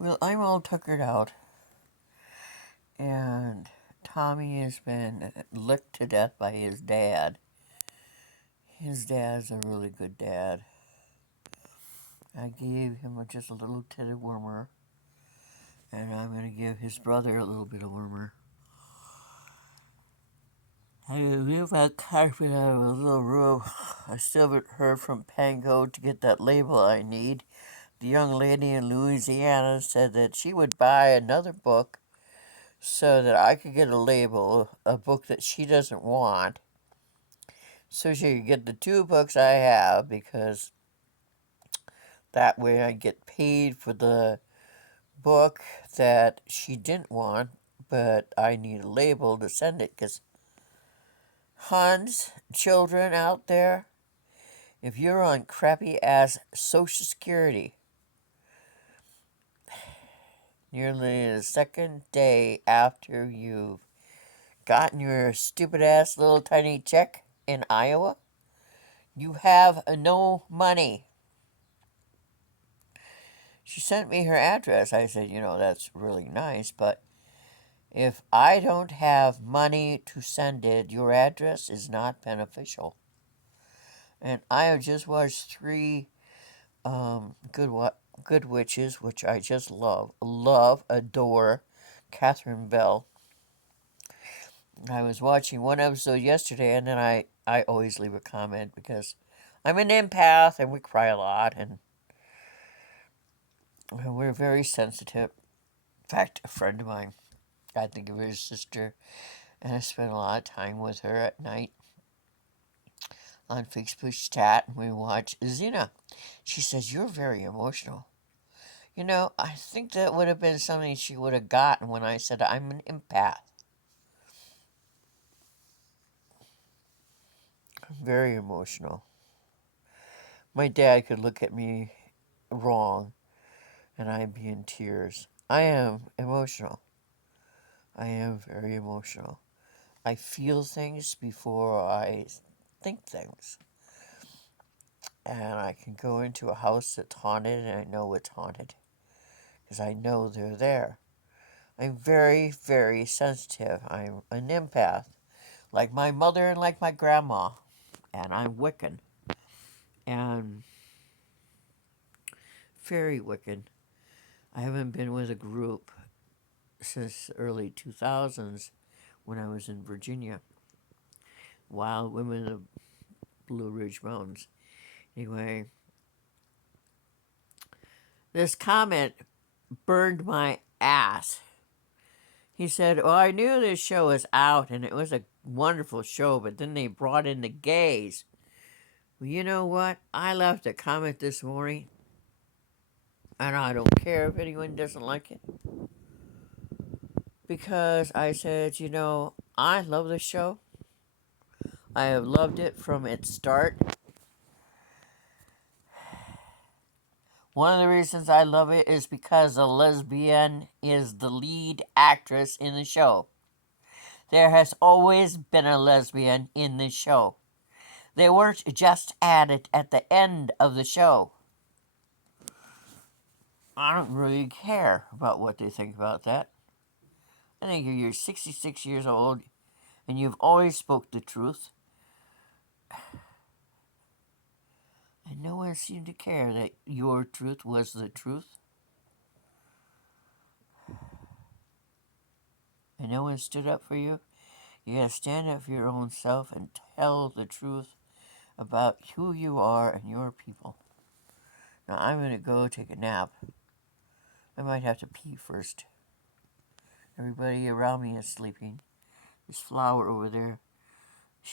Well, I'm all tuckered out, and Tommy has been licked to death by his dad. His dad's a really good dad. I gave him just a little tit of warmer, and I'm going to give his brother a little bit of warmer. I move my carpet out of a little room. I still haven't heard from Pango to get that label I need. The young lady in Louisiana said that she would buy another book so that I could get a label, a book that she doesn't want, so she could get the two books I have, because that way I get paid for the book that she didn't want, but I need a label to send it, because Hans, children out there, if you're on crappy ass Social Security, nearly the second day after you've gotten your stupid ass little tiny check in Iowa, you have no money. She sent me her address. I said, that's really nice, but if I don't have money to send it, your address is not beneficial. And I have just watched three Good Witches, which I just love, adore. Catherine Bell. I was watching one episode yesterday, and then I always leave a comment because I'm an empath and we cry a lot, and we're very sensitive. In fact, a friend of mine, I think of her sister, and I spend a lot of time with her at night on Facebook chat, and we watch Xena. She says, "You're very emotional." I think that would have been something she would have gotten when I said I'm an empath. I'm very emotional. My dad could look at me wrong and I'd be in tears. I am emotional. I am very emotional. I feel things before I think things. And I can go into a house that's haunted and I know it's haunted because I know they're there. I'm very, very sensitive. I'm an empath, like my mother and like my grandma. And I'm Wiccan. And very Wiccan. I haven't been with a group since the early 2000s when I was in Virginia. Wild Women of Blue Ridge Mountains. Anyway, this comment burned my ass. He said, "Well, I knew this show was out and it was a wonderful show, but then they brought in the gays." Well, you know what? I left a comment this morning, and I don't care if anyone doesn't like it, because I said, I love this show. I have loved it from its start. One of the reasons I love it is because a lesbian is the lead actress in the show. There has always been a lesbian in this show. They weren't just added at the end of the show. I don't really care about what they think about that. I think if you're 66 years old and you've always spoke the truth, and no one seemed to care that your truth was the truth, and no one stood up for you, you gotta stand up for your own self and tell the truth about who you are and your people. Now I'm gonna go take a nap. I might have to pee first. Everybody around me is sleeping. There's Flower over there.